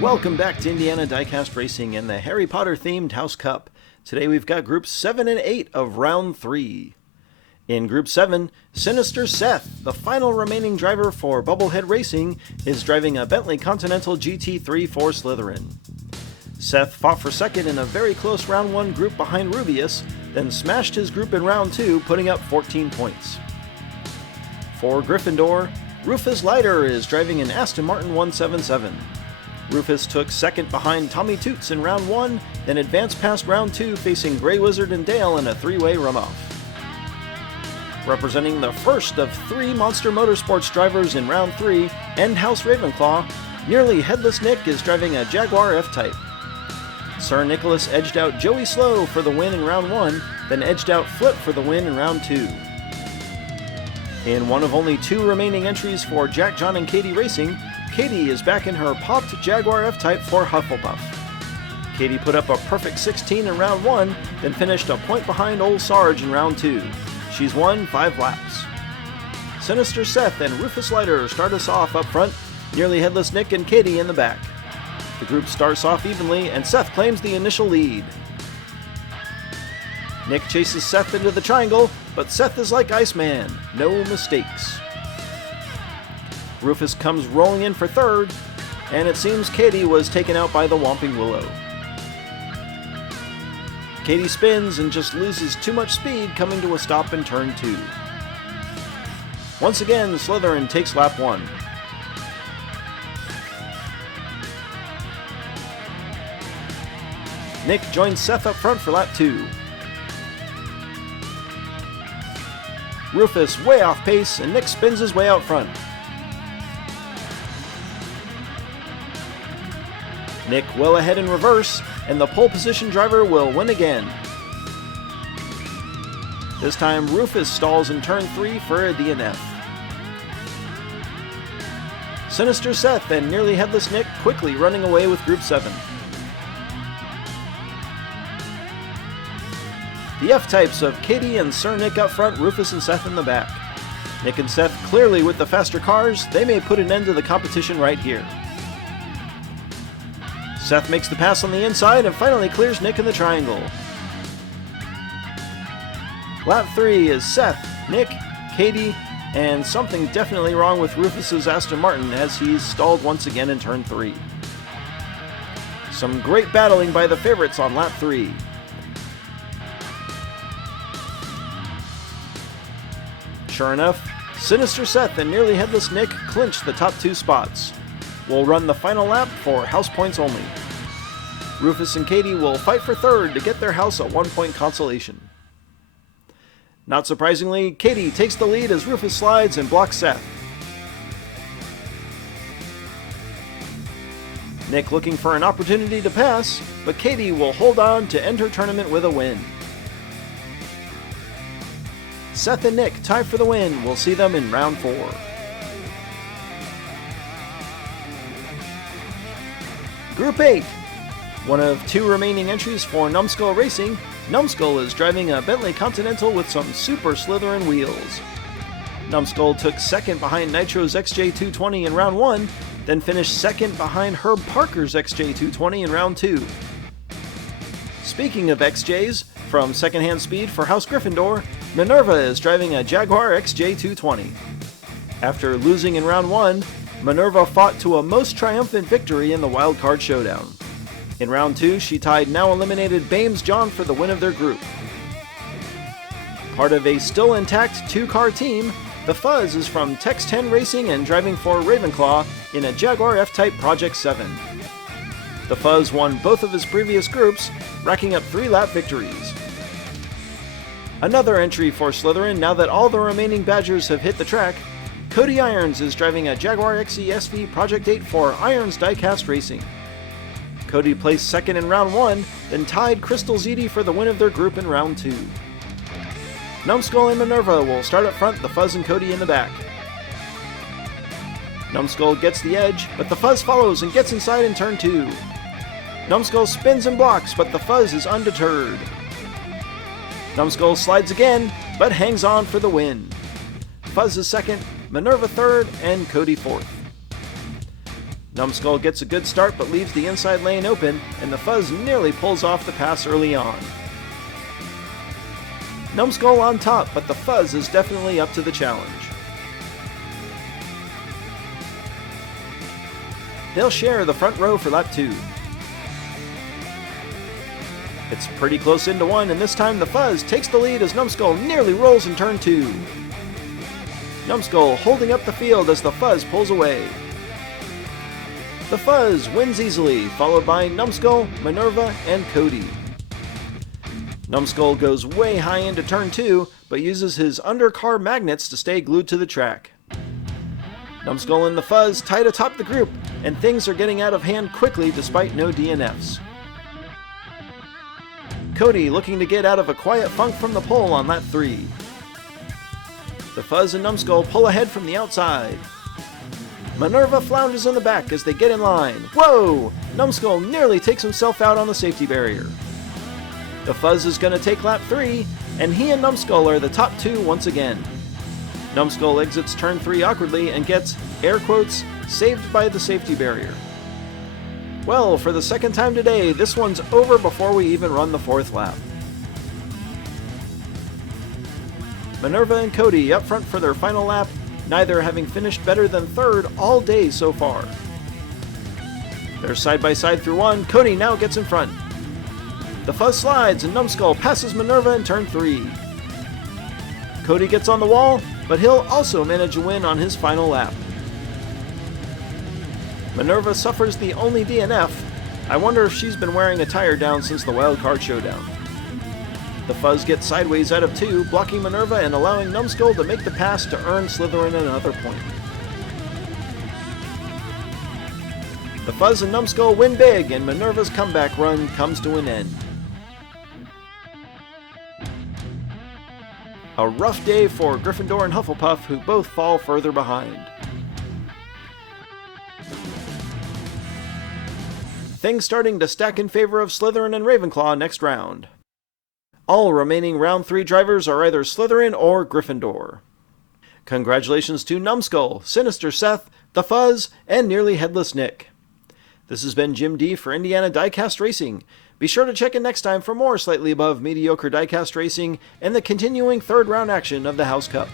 Welcome back to Indiana Diecast Racing and the Harry Potter themed House Cup. Today we've got Groups 7 and 8 of Round 3. In Group 7, Sinister Seth, the final remaining driver for Bubblehead Racing, is driving a Bentley Continental GT3 for Slytherin. Seth fought for second in a very close Round 1 group behind Rubius, then smashed his group in Round 2, putting up 14 points. For Gryffindor, Rufus Lyder is driving an Aston Martin 177. Rufus took second behind Tommy Toots in Round 1, then advanced past Round 2 facing Grey Wizard and Dale in a three-way runoff. Representing the first of 3 Monster Motorsports drivers in Round 3, Endhouse Ravenclaw, Nearly Headless Nick is driving a Jaguar F-Type. Sir Nicholas edged out Joey Slow for the win in Round 1, then edged out Flip for the win in Round 2. In one of only 2 remaining entries for Jack, John, and Katie Racing, Katie is back in her popped Jaguar F-Type for Hufflepuff. Katie put up a perfect 16 in Round 1, then finished a point behind Old Sarge in Round 2. She's won 5 laps. Sinister Seth and Rufus Lyder start us off up front, Nearly Headless Nick and Katie in the back. The group starts off evenly, and Seth claims the initial lead. Nick chases Seth into the triangle, but Seth is like Iceman, no mistakes. Rufus comes rolling in for third, and it seems Katie was taken out by the Whomping Willow. Katie spins and just loses too much speed, coming to a stop in turn 2. Once again, Slytherin takes lap 1. Nick joins Seth up front for lap 2. Rufus way off pace, and Nick spins his way out front. Nick well ahead in reverse, and the pole position driver will win again. This time Rufus stalls in turn 3 for a DNF. Sinister Seth and Nearly Headless Nick quickly running away with Group 7. The F-types of Katie and Sir Nick up front, Rufus and Seth in the back. Nick and Seth clearly with the faster cars, they may put an end to the competition right here. Seth makes the pass on the inside and finally clears Nick in the triangle. Lap 3 is Seth, Nick, Katie, and something definitely wrong with Rufus's Aston Martin as he's stalled once again in turn 3. Some great battling by the favorites on lap 3. Sure enough, Sinister Seth and Nearly Headless Nick clinch the top 2 spots. We'll run the final lap for house points only. Rufus and Katie will fight for third to get their house a 1-point consolation. Not surprisingly, Katie takes the lead as Rufus slides and blocks Seth. Nick looking for an opportunity to pass, but Katie will hold on to end her tournament with a win. Seth and Nick tie for the win. We'll see them in round 4. Group 8. One of 2 remaining entries for Numbskull Racing, Numbskull is driving a Bentley Continental with some Super Slytherin wheels. Numbskull took second behind Nitro's XJ220 in round 1, then finished second behind Herb Parker's XJ220 in round 2. Speaking of XJs, from secondhand speed for House Gryffindor, Minerva is driving a Jaguar XJ220. After losing in round 1, Minerva fought to a most triumphant victory in the wildcard showdown. In round 2, she tied now-eliminated Bames John for the win of their group. Part of a still intact 2-car team, the Fuzz is from Tex 10 Racing and driving for Ravenclaw in a Jaguar F-Type Project 7. The Fuzz won both of his previous groups, racking up 3-lap victories. Another entry for Slytherin now that all the remaining Badgers have hit the track, Cody Irons is driving a Jaguar XE SV Project 8 for Irons Diecast Racing. Cody placed second in round 1, then tied Crystal Ziti for the win of their group in round 2. Numbskull and Minerva will start up front, the Fuzz and Cody in the back. Numbskull gets the edge, but the Fuzz follows and gets inside in turn 2. Numbskull spins and blocks, but the Fuzz is undeterred. Numbskull slides again, but hangs on for the win. Fuzz is second, Minerva third, and Cody fourth. Numbskull gets a good start but leaves the inside lane open, and the Fuzz nearly pulls off the pass early on. Numbskull on top, but the Fuzz is definitely up to the challenge. They'll share the front row for lap 2. It's pretty close into one, and this time the Fuzz takes the lead as Numbskull nearly rolls in turn 2. Numbskull holding up the field as the Fuzz pulls away. The Fuzz wins easily, followed by Numbskull, Minerva, and Cody. Numbskull goes way high into turn 2, but uses his undercar magnets to stay glued to the track. Numbskull and the Fuzz tied atop the group, and things are getting out of hand quickly despite no DNFs. Cody looking to get out of a quiet funk from the pole on lap 3. The Fuzz and Numbskull pull ahead from the outside. Minerva flounders in the back as they get in line. Whoa! Numbskull nearly takes himself out on the safety barrier. The Fuzz is going to take lap 3, and he and Numbskull are the top 2 once again. Numbskull exits turn 3 awkwardly and gets, air quotes, saved by the safety barrier. Well, for the second time today, this one's over before we even run the 4th lap. Minerva and Cody up front for their final lap, neither having finished better than 3rd all day so far. They're side by side through one. Cody now gets in front. The Fuzz slides and Numbskull passes Minerva in turn 3. Cody gets on the wall, but he'll also manage a win on his final lap. Minerva suffers the only DNF. I wonder if she's been wearing a tire down since the wildcard showdown. The Fuzz gets sideways out of 2, blocking Minerva and allowing Numbskull to make the pass to earn Slytherin another point. The Fuzz and Numbskull win big, and Minerva's comeback run comes to an end. A rough day for Gryffindor and Hufflepuff, who both fall further behind. Things starting to stack in favor of Slytherin and Ravenclaw next round. All remaining round 3 drivers are either Slytherin or Gryffindor. Congratulations to Numbskull, Sinister Seth, the Fuzz, and Nearly Headless Nick. This has been Jim D for Indiana Diecast Racing. Be sure to check in next time for more slightly above mediocre diecast racing and the continuing 3rd round action of the House Cup.